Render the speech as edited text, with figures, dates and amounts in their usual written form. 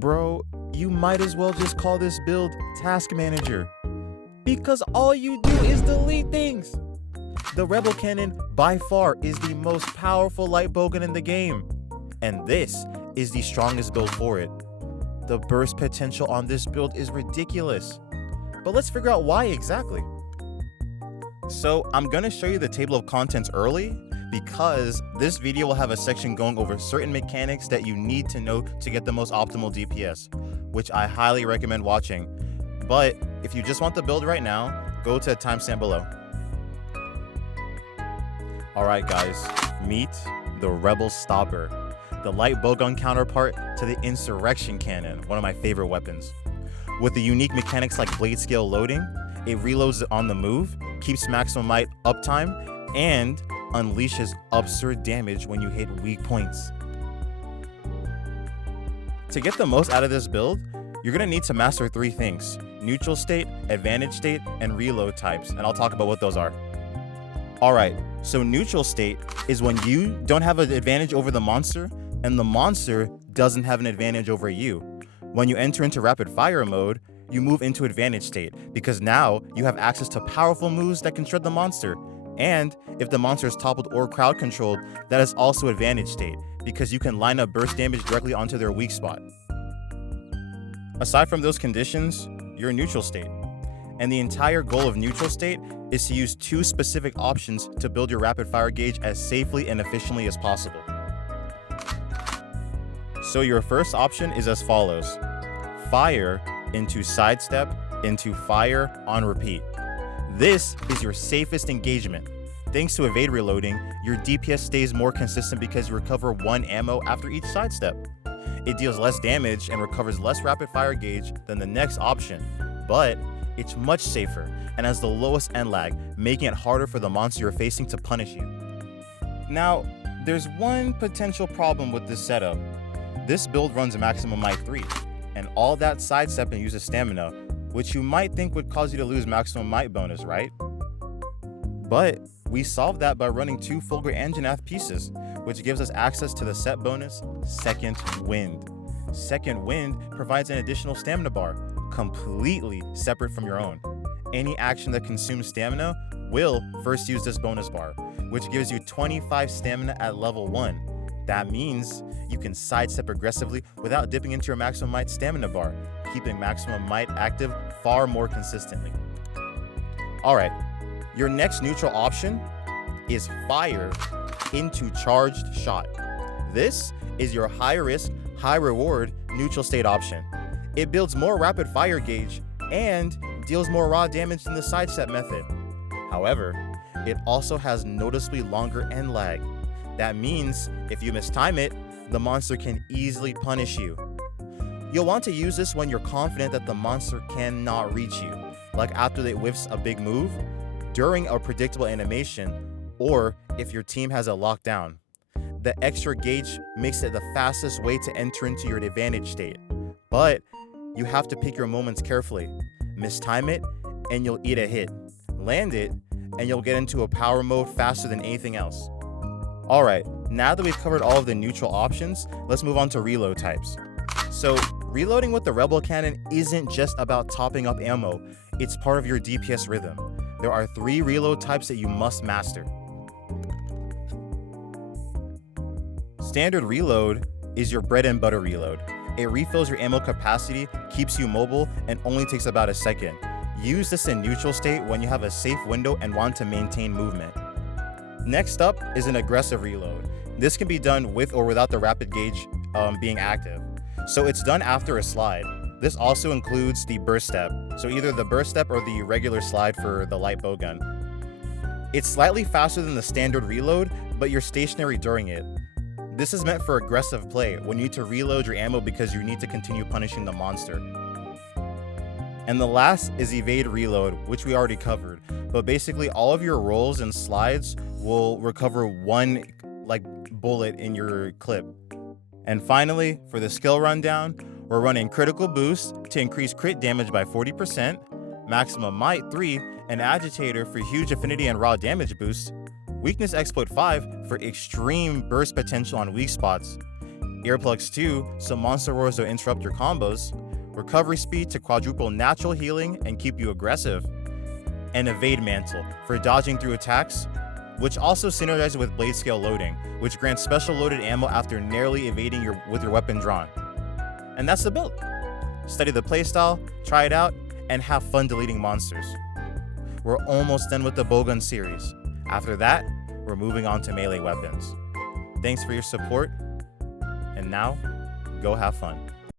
Bro, you might as well just call this build Task Manager, because all you do is delete things. The Rebel Cannon by far is the most powerful light bowgun in the game, and this is the strongest build for it. The burst potential on this build is ridiculous, but let's figure out why exactly. So I'm going to show you the table of contents early, because this video will have a section going over certain mechanics that you need to know to get the most optimal DPS, which I highly recommend watching. But if you just want the build right now, go to the timestamp below. Alright guys, meet the Rebel Stopper, the light bowgun counterpart to the Insurrection Cannon, one of my favorite weapons. With the unique mechanics like blade scale loading, it reloads on the move, keeps maximum might uptime, and unleashes absurd damage when you hit weak points. To get the most out of this build, you're going to need to master 3 things: neutral state, advantage state, and reload types, and I'll talk about what those are. Alright, so neutral state is when you don't have an advantage over the monster, and the monster doesn't have an advantage over you. When you enter into rapid fire mode, you move into advantage state, because now you have access to powerful moves that can shred the monster. And if the monster is toppled or crowd controlled, that is also advantage state, because you can line up burst damage directly onto their weak spot. Aside from those conditions, you're in neutral state. And the entire goal of neutral state is to use 2 specific options to build your rapid fire gauge as safely and efficiently as possible. So your first option is as follows: fire into sidestep into fire on repeat. This is your safest engagement. Thanks to evade reloading, your DPS stays more consistent because you recover 1 ammo after each sidestep. It deals less damage and recovers less rapid fire gauge than the next option, but it's much safer and has the lowest end lag, making it harder for the monster you're facing to punish you. Now, there's one potential problem with this setup. This build runs maximum might 3, and all that sidestepping uses stamina, which you might think would cause you to lose maximum might bonus, right? But we solved that by running 2 Fulgur Anjanath pieces, which gives us access to the set bonus Second Wind. Second Wind provides an additional stamina bar, completely separate from your own. Any action that consumes stamina will first use this bonus bar, which gives you 25 stamina at level 1. That means you can sidestep aggressively without dipping into your maximum might stamina bar, keeping maximum might active far more consistently. Alright, your next neutral option is fire into charged shot. This is your high risk, high reward neutral state option. It builds more rapid fire gauge and deals more raw damage than the sidestep method. However, it also has noticeably longer end lag. That means if you mistime it, the monster can easily punish you. You'll want to use this when you're confident that the monster cannot reach you, like after it whiffs a big move, during a predictable animation, or if your team has it locked down. The extra gauge makes it the fastest way to enter into your advantage state, but you have to pick your moments carefully. Mistime it, and you'll eat a hit. Land it, and you'll get into a power mode faster than anything else. Alright, now that we've covered all of the neutral options, let's move on to reload types. So, reloading with the Rebel Cannon isn't just about topping up ammo, it's part of your DPS rhythm. There are 3 reload types that you must master. Standard reload is your bread and butter reload. It refills your ammo capacity, keeps you mobile, and only takes about a second. Use this in neutral state when you have a safe window and want to maintain movement. Next up is an aggressive reload. This can be done with or without the rapid gauge being active. So it's done after a slide. This also includes the burst step, so either the burst step or the regular slide for the light bowgun. It's slightly faster than the standard reload, but you're stationary during it. This is meant for aggressive play, when you need to reload your ammo because you need to continue punishing the monster. And the last is evade reload, which we already covered, but basically all of your rolls and slides will recover 1 bullet in your clip. And finally, for the skill rundown, we're running critical boost to increase crit damage by 40%, maximum might 3, and agitator for huge affinity and raw damage boost, weakness exploit 5 for extreme burst potential on weak spots, Earplugs 2, so monster roars don't interrupt your combos. Recovery speed to quadruple natural healing and keep you aggressive. And Evade Mantle for dodging through attacks, which also synergizes with blade scale loading, which grants special loaded ammo after narrowly evading with your weapon drawn. And that's the build. Study the playstyle, try it out, and have fun deleting monsters. We're almost done with the bowgun series. After that, we're moving on to melee weapons. Thanks for your support, and now, go have fun.